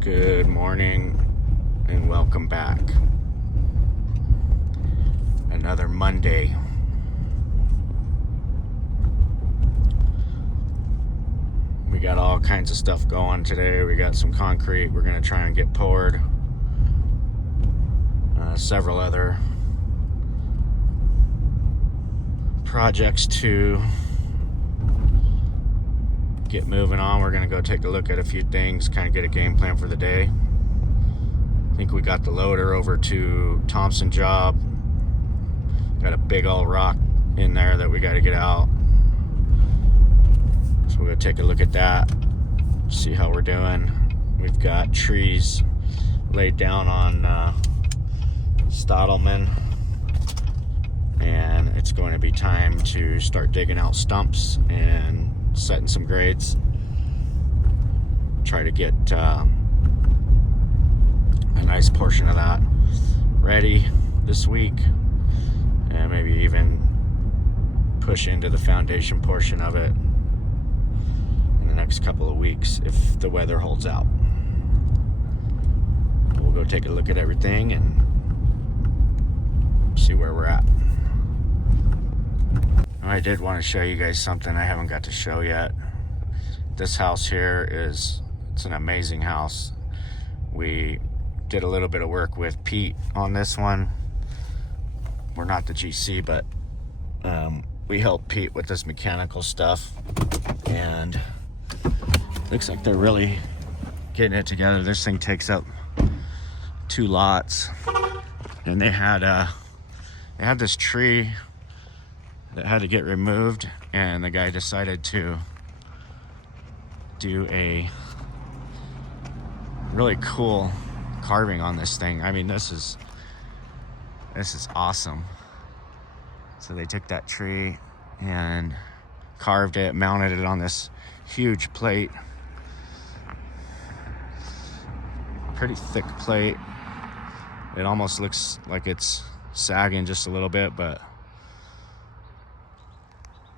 Good morning and welcome back. Another Monday. We got all kinds of stuff going today. We got some concrete we're going to try and get poured. Several other projects to get moving on. We're going to go take a look at a few things, kind of get a game plan for the day. I think we got the loader over to Thompson job. Got a big old rock in there that we got to get out. So we're going to take a look at that, see how we're doing. We've got trees laid down on Stottleman, and it's going to be time to start digging out stumps and setting some grades. Try to get a nice portion of that ready this week, and maybe even push into the foundation portion of it in the next couple of weeks if the weather holds out. We'll go take a look at everything and see where we're at. I did want to show you guys something I haven't got to show yet. This house here it's an amazing house. We did a little bit of work with Pete on this one. We're not the GC, but we helped Pete with this mechanical stuff, and looks like they're really getting it together. This thing takes up 2 lots, and they had this tree that had to get removed, and the guy decided to do a really cool carving on this thing. I mean, this is awesome. So they took that tree and carved it, mounted it on this huge plate, pretty thick plate. It almost looks like it's sagging just a little bit, but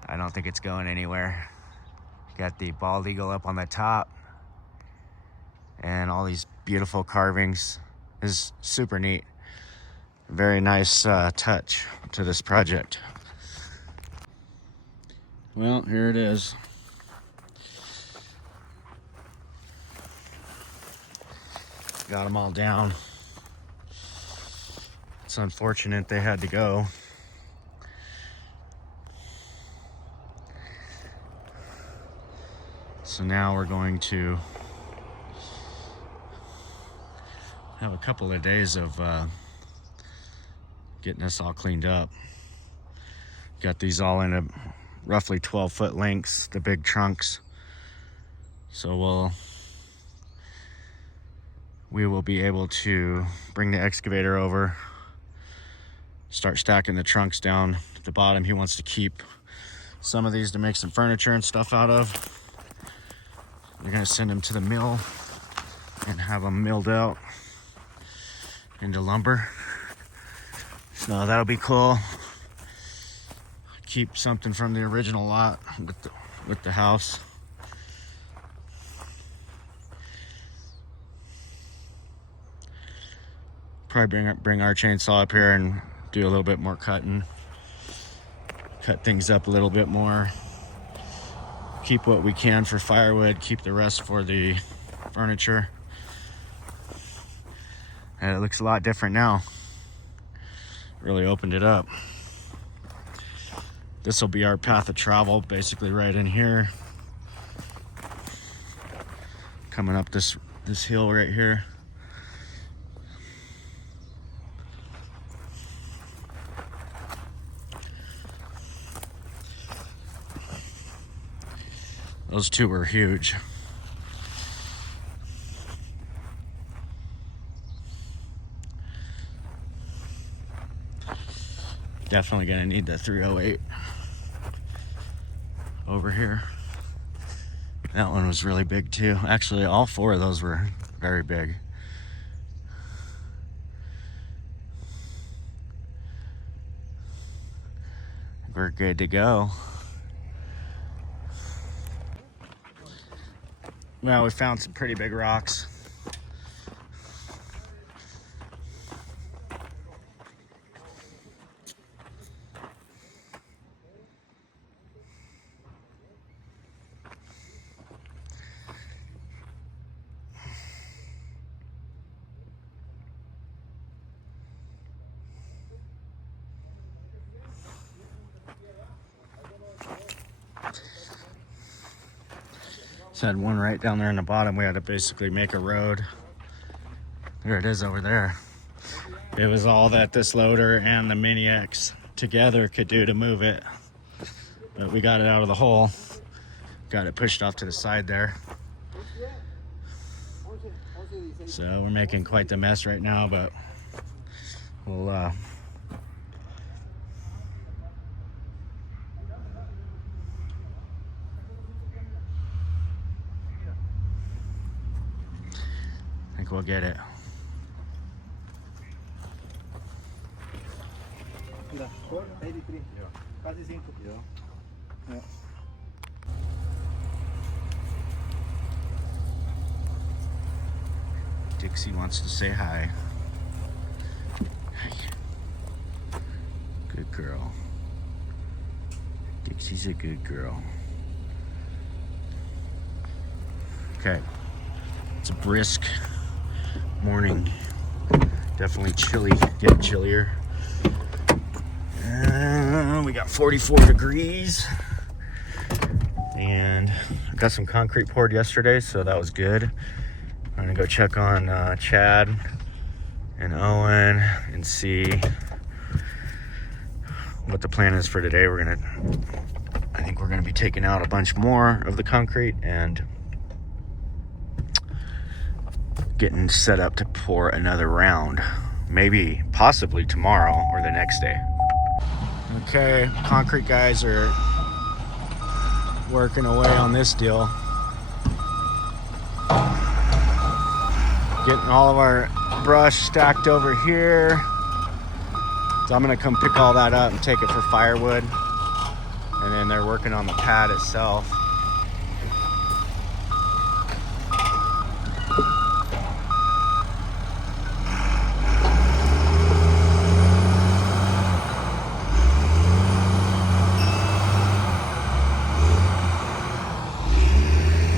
I don't think it's going anywhere. Got the bald eagle up on the top and all these beautiful carvings. This is super neat. Very nice touch to this project. Well, here it is. Got them all down. It's unfortunate they had to go. So now we're going to have a couple of days of getting this all cleaned up. Got these all in a roughly 12-foot lengths, the big trunks. So we will be able to bring the excavator over, start stacking the trunks down at the bottom. He wants to keep some of these to make some furniture and stuff out of. We're gonna send them to the mill and have them milled out into lumber. So that'll be cool. Keep something from the original lot with the house. Probably bring our chainsaw up here and do a little bit more cutting. Cut things up a little bit more. Keep what we can for firewood, keep the rest for the furniture. And it looks a lot different now. Really opened it up. This will be our path of travel, basically right in here. Coming up this hill right here. Those two were huge. Definitely gonna need the 308 over here. That one was really big too. Actually, all 4 of those were very big. We're good to go. Well, we found some pretty big rocks. Just had one right down there in the bottom. We had to basically make a road. There it is over there. It was all that this loader and the Mini X together could do to move it. But we got it out of the hole. Got it pushed off to the side there. So we're making quite the mess right now, but we'll I think we'll get it. Dixie wants to say hi. Good girl. Dixie's a good girl. Okay. It's a brisk morning. Definitely chilly, getting chillier. We got 44 degrees. And I got some concrete poured yesterday, so that was good. I'm gonna go check on Chad and Owen and see what the plan is for today. I think we're gonna be taking out a bunch more of the concrete and getting set up to pour another round. Maybe, possibly tomorrow or the next day. Okay, concrete guys are working away on this deal. Getting all of our brush stacked over here. So I'm gonna come pick all that up and take it for firewood. And then they're working on the pad itself.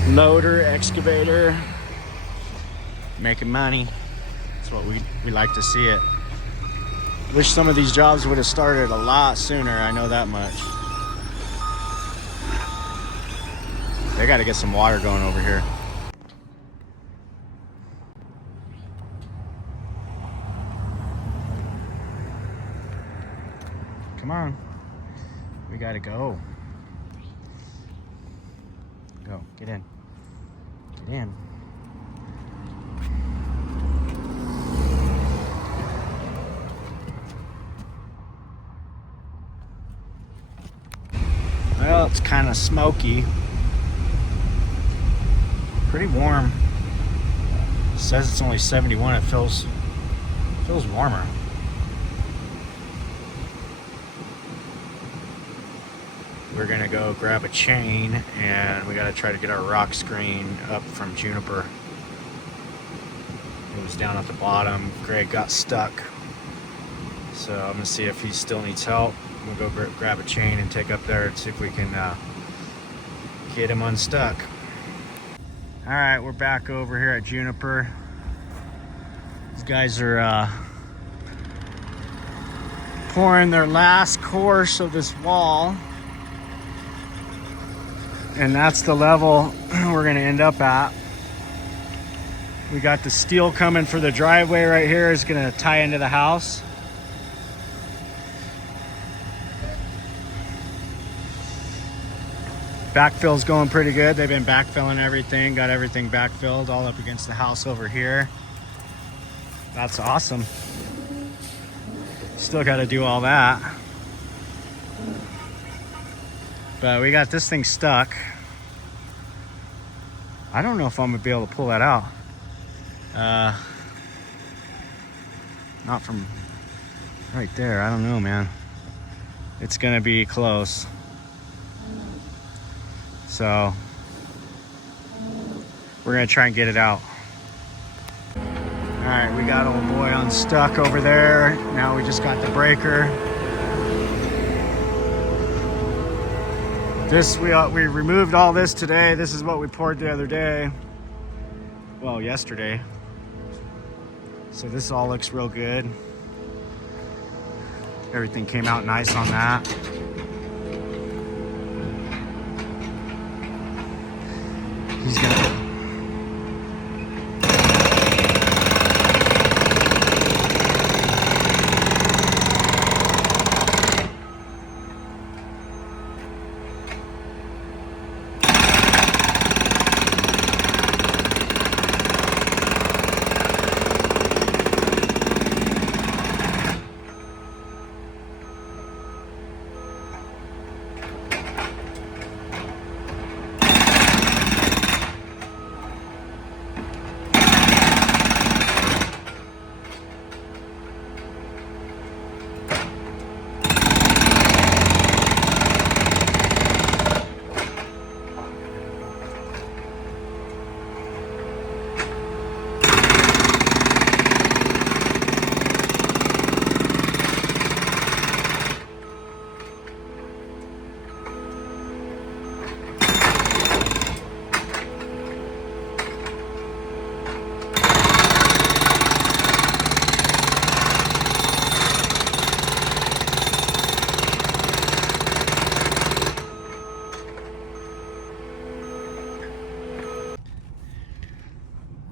Loader, excavator, making money. That's what we like to see it. Wish some of these jobs would have started a lot sooner, I know that much. They got to get some water going over here. Come on, we got to go. Go, get in. Get in. Well, it's kind of smoky. Pretty warm. It says it's only 71. It feels warmer. We're gonna go grab a chain and we gotta try to get our rock screen up from Juniper. It was down at the bottom. Greg got stuck. So I'm gonna see if he still needs help. We'll go grab a chain and take up there and see if we can get him unstuck. All right, we're back over here at Juniper. These guys are pouring their last course of this wall. And that's the level we're gonna end up at. We got the steel coming for the driveway right here. It's gonna tie into the house. Backfill's going pretty good. They've been backfilling everything, got everything backfilled all up against the house over here. That's awesome. Still got to do all that. But we got this thing stuck. I don't know if I'm gonna be able to pull that out. Not from right there. I don't know, man. It's gonna be close. So we're gonna try and get it out. All right, we got old boy unstuck over there. Now we just got the breaker. This, we removed all this today. This is what we poured the other day. Well, yesterday. So this all looks real good. Everything came out nice on that. He's gonna.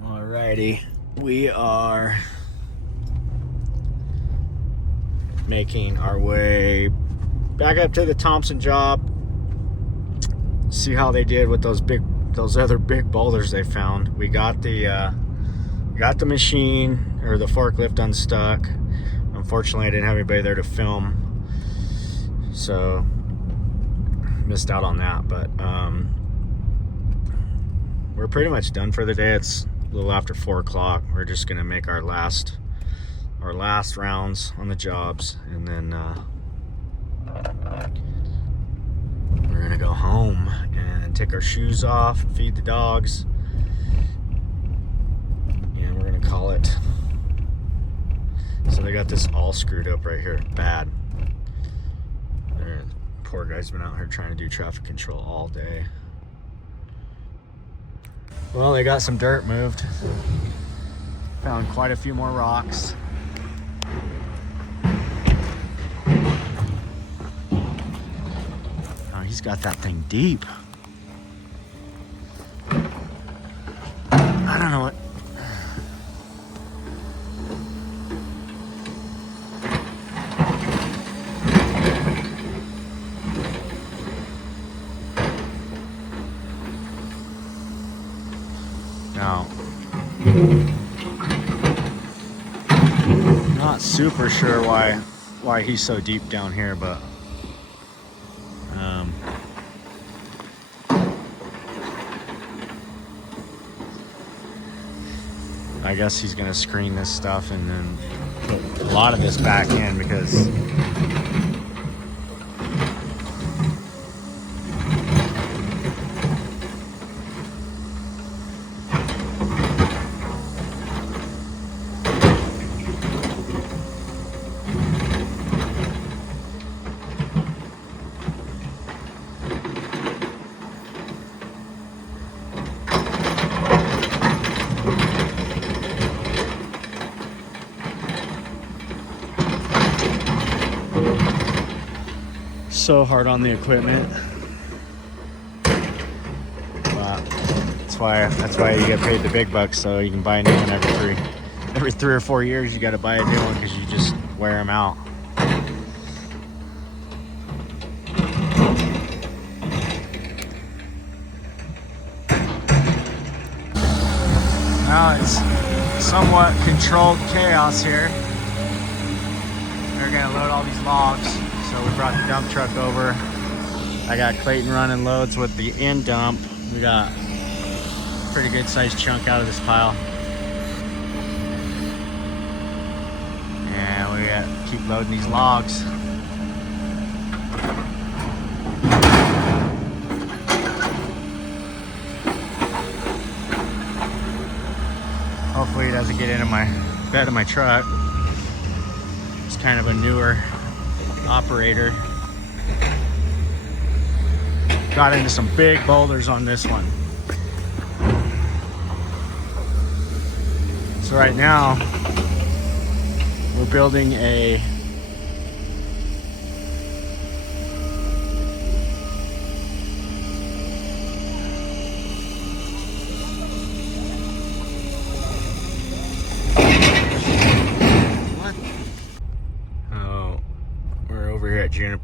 Alrighty, we are making our way back up to the Thompson job. See how they did with those other big boulders they found. We got the machine or the forklift unstuck. Unfortunately, I didn't have anybody there to film, so missed out on that. But we're pretty much done for the day. It's a little after 4 o'clock. We're just gonna make our last rounds on the jobs, and then we're gonna go home and take our shoes off, feed the dogs, and we're gonna call it. So they got this all screwed up right here, bad. Poor guy's been out here trying to do traffic control all day. Well, they got some dirt moved. Found quite a few more rocks. Oh, he's got that thing deep. I don't know what. Now, not super sure why he's so deep down here, but I guess he's gonna screen this stuff and then put a lot of this back in, because so hard on the equipment. But that's why you get paid the big bucks, so you can buy a new one every 3 or 4 years. You got to buy a new one because you just wear them out. Now it's somewhat controlled chaos here. They're gonna load all these logs. So we brought the dump truck over. I got Clayton running loads with the end dump. We got a pretty good sized chunk out of this pile. And we got to keep loading these logs. Hopefully it doesn't get into my bed of my truck. It's kind of a newer operator. Got into some big boulders on this one. So right now we're building a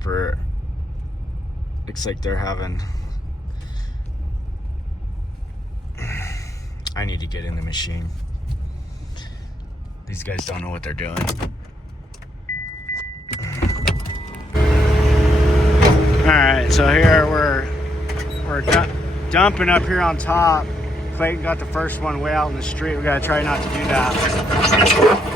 for, looks like they're having, I need to get in the machine. These guys don't know what they're doing. All right, so here we're dumping up here on top. Clayton got the first one way out in the street. We gotta try not to do that.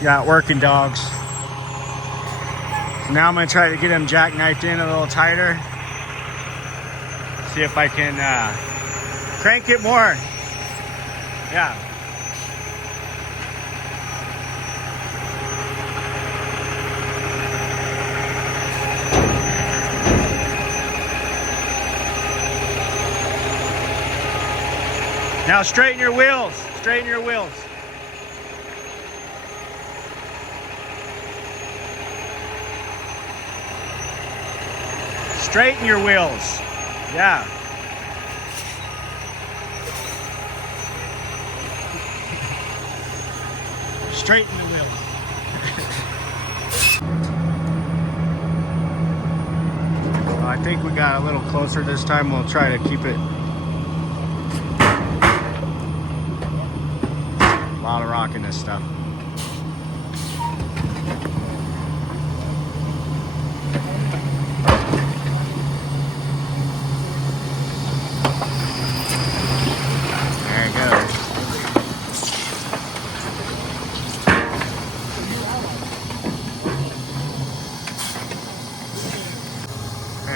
Got working dogs. So now I'm gonna try to get them jackknifed in a little tighter. See if I can crank it more. Yeah. Now straighten your wheels. Straighten your wheels. Straighten your wheels. Yeah. Straighten the wheels. Well, I think we got a little closer this time. We'll try to keep it. A lot of rock in this stuff.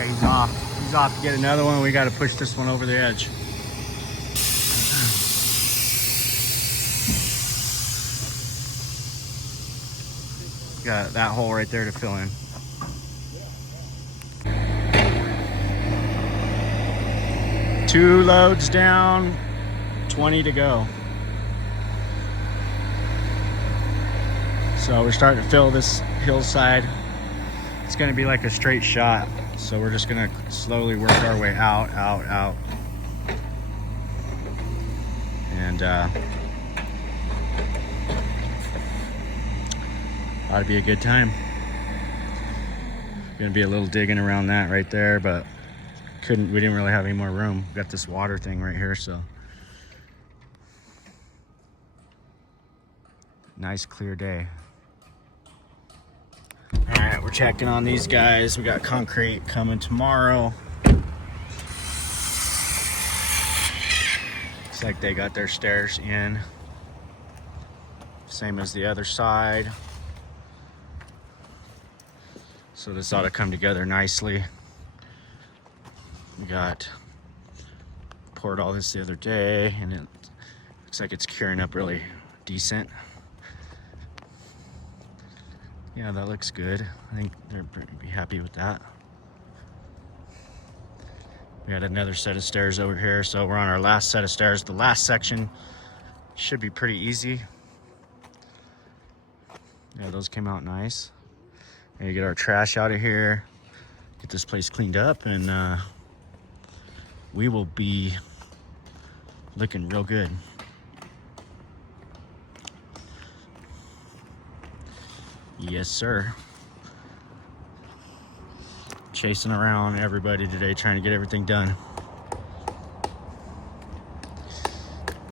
He's off. He's off to get another one. We got to push this one over the edge. Got that hole right there to fill in. Two loads down, 20 to go. So we're starting to fill this hillside. It's going to be like a straight shot. So we're just gonna slowly work our way out. And ought to be a good time. Gonna be a little digging around that right there, but we didn't really have any more room. Got this water thing right here, so. Nice clear day. All right, we're checking on these guys. We got concrete coming tomorrow. Looks like they got their stairs in. Same as the other side. So this ought to come together nicely. We poured all this the other day, and it looks like it's curing up really decent. Yeah, that looks good. I think they're pretty happy with that. We got another set of stairs over here, so we're on our last set of stairs. The last section should be pretty easy. Yeah, those came out nice. And you get our trash out of here. get this place cleaned up, and we will be looking real good. Yes, sir. Chasing around everybody today, trying to get everything done.